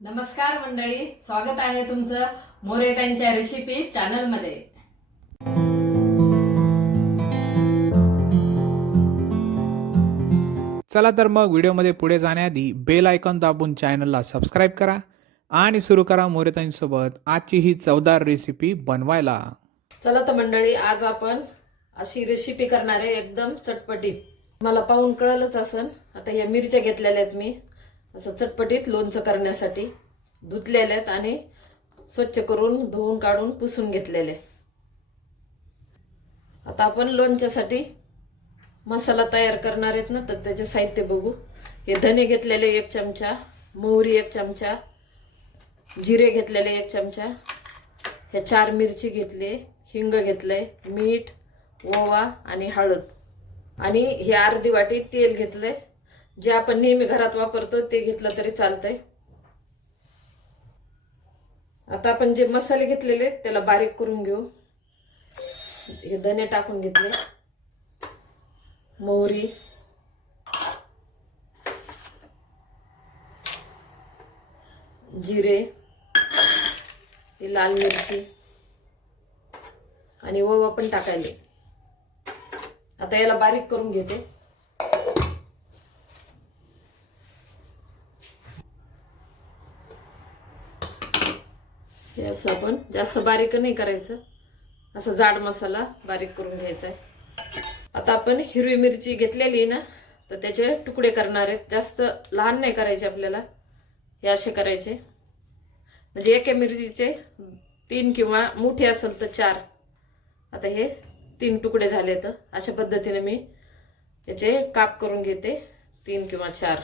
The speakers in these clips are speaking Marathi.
नमस्कार मंडळी स्वागत आहे तुमचं मोरे त्यांच्या रेसिपी चॅनलमध्ये चला तर मग व्हिडिओमध्ये पुढे जाण्याआधी बेल आयकॉन दाबून चॅनलला सबस्क्राईब करा आणि सुरू करा मोरेताईंसोबत आजची ही चवदार रेसिपी बनवायला. चला तर मंडळी आज आपण अशी रेसिपी करणार आहे एकदम चटपटीत. मला पाहून कळलंच असन आता या मिरच्या घेतलेल्या आहेत मी. असं चटपटीत लोणचं करण्यासाठी धुतलेले आहेत आणि स्वच्छ करून धुवून काढून पुसून घेतलेले आता आपण लोणच्यासाठी मसाला तयार करणार आहेत ना तर त्याचे साहित्य बघू. हे धने घेतलेले एक चमचा मोहरी एक चमचा जिरे घेतलेले एक चमचा ह्या चार मिरची घेतली हिंग घेतलंय मीठ ओवा आणि हळद. आणि हे अर्धी वाटी तेल घेतलंय. जे आपण नेहमी घरात वापरतो ते घेतलं तरी चालतंय. आता आपण जे मसाले घेतलेले त्याला बारीक करून घेऊ. हे धने टाकून घेतले. मोहरी. जिरे. ही लाल मिरची. आणि ओवा पण टाकायले. आता याला बारीक करून घेते. घ्यायचं असं आपण. जास्त बारीक नाही करायचं. असं जाड मसाला बारीक करून घ्यायचा आहे. आता आपण हिरवी मिरची घेतलेली आहे ना तर त्याचे तुकडे करणार आहेत. जास्त लहान नाही करायचे आपल्याला. हे असे करायचे. म्हणजे एका मिरचीचे तीन किंवा मोठे असेल तर चार. आता हे तीन तुकडे झाले तर अशा पद्धतीने मी याचे काप करून घेते. तीन किंवा चार.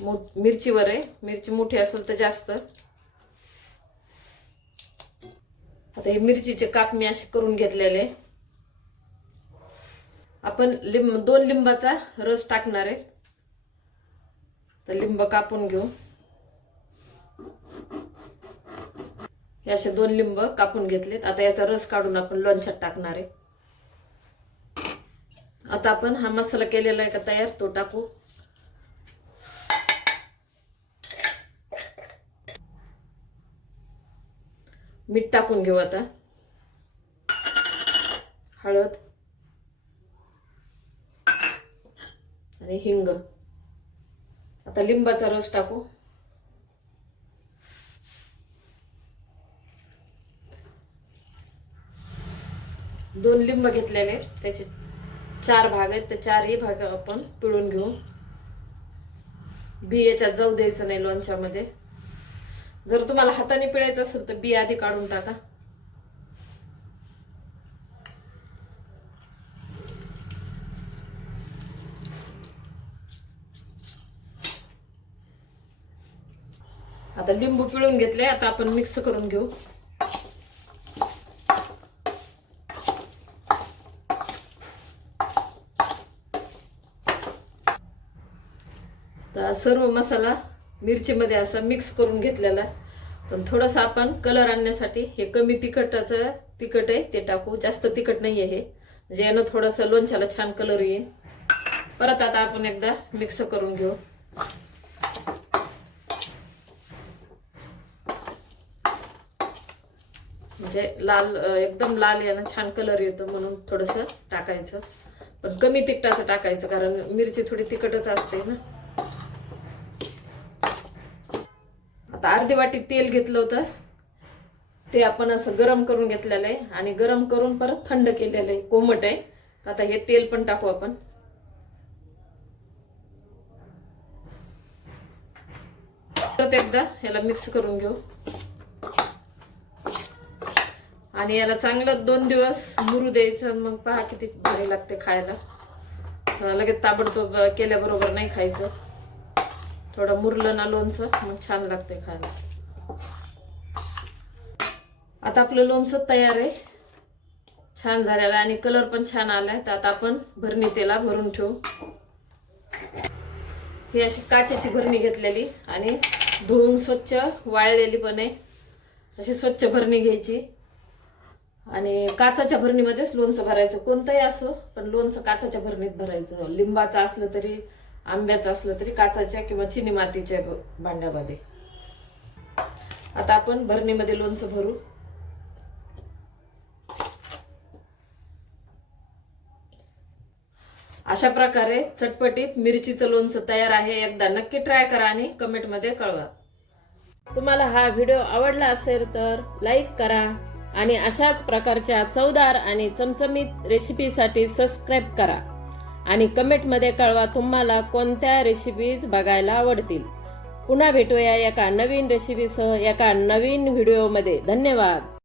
मो मिरचीवर आहे. मिरची मोठी असेल तर जास्त. आता हे मिरचीचे काप मी असे करून घेतलेले. आपण लिंब दोन लिंबाचा रस टाकणार आहे. तर लिंब कापून घेऊ. हे असे दोन लिंब कापून घेतलेत. आता याचा रस काढून आपण लोणच्यात टाकणार आहे. आता आपण हा मसाला केलेला आहे का तयार? तो टाकू. मीठ टाकून घेऊ आता. हळद. आणि हिंग. आता लिंबाचा रस टाकू. दोन लिंब घेतलेले. त्याचे चार भाग आहेत. त्या चारही भाग आपण पिळून घेऊ. बियाच्यात जाऊ द्यायचं नाही लोणच्यामध्ये. जर तुम्हाला हाताने पिळायचं असेल तर बी आधी काढून टाका. आता लिंबू पिळून घेतले आता आपण मिक्स करून घेऊ. तर सर्व मसाला मिरचीमध्ये असा मिक्स करून घेतलेला. पण थोडंसं आपण कलर आणण्यासाठी हे कमी तिखटाचं तिखट आहे ते टाकू. जास्त तिखट नाही आहे हे. जे यानं थोडंसं लोणच्याला छान कलर येईल परत आता आपण एकदा मिक्स करून घेऊ. म्हणजे लाल एकदम लाल यानं छान कलर येतो म्हणून थोडंसं टाकायचं. पण कमी तिखटाचं टाकायचं कारण मिरची थोडी तिखटच असते ना. आता अर्धी वाटी तेल घेतलं होतं. ते आपण असं गरम करून घेतलेलं आहे आणि गरम करून परत थंड केलेलं आहे. कोमट आहे. आता हे तेल पण टाकू आपण. परत एकदा याला मिक्स करून घेऊ. आणि याला चांगलं दोन दिवस मुरू द्यायचं. मग पहा किती भारी लागते खायला. लगेच ताबडतोब केल्याबरोबर नाही खायचं. थोडं मुरलं ना लोणचं मग छान लागते खायला. आता आपलं लोणचं तयार आहे. छान झालेलं आहे आणि कलर पण छान आलाय. तर आता आपण भरणी तेला भरून ठेवू. ही अशी काचेची भरणी घेतलेली आणि धुवून स्वच्छ वाळलेली पण आहे. अशी स्वच्छ भरणी घ्यायची. आणि काचाच्या भरणीमध्येच लोणचं भरायचं. कोणतंही असो पण लोणचं काचाच्या भरणीत भरायचं. लिंबाचं असलं तरी आंब्याचं असलं तरी काचाच्या किंवा चिनी मातीच्या भांड्यामध्ये. आता आपण भरणीमध्ये लोणचं भरू. अशा प्रकारे चटपटीत मिरचीचं लोणचं तयार आहे. एकदा नक्की ट्राय करा आणि कमेंटमध्ये कळवा. तुम्हाला हा व्हिडिओ आवडला असेल तर लाईक करा आणि अशाच प्रकारच्या चवदार आणि चमचमीत रेसिपीसाठी सबस्क्राईब करा. आणि कमेंटमध्ये कळवा तुम्हाला कोणत्या रेसिपीज बघायला आवडतील. पुन्हा भेटूया एका नवीन रेसिपीसह एका नवीन व्हिडिओमध्ये धन्यवाद.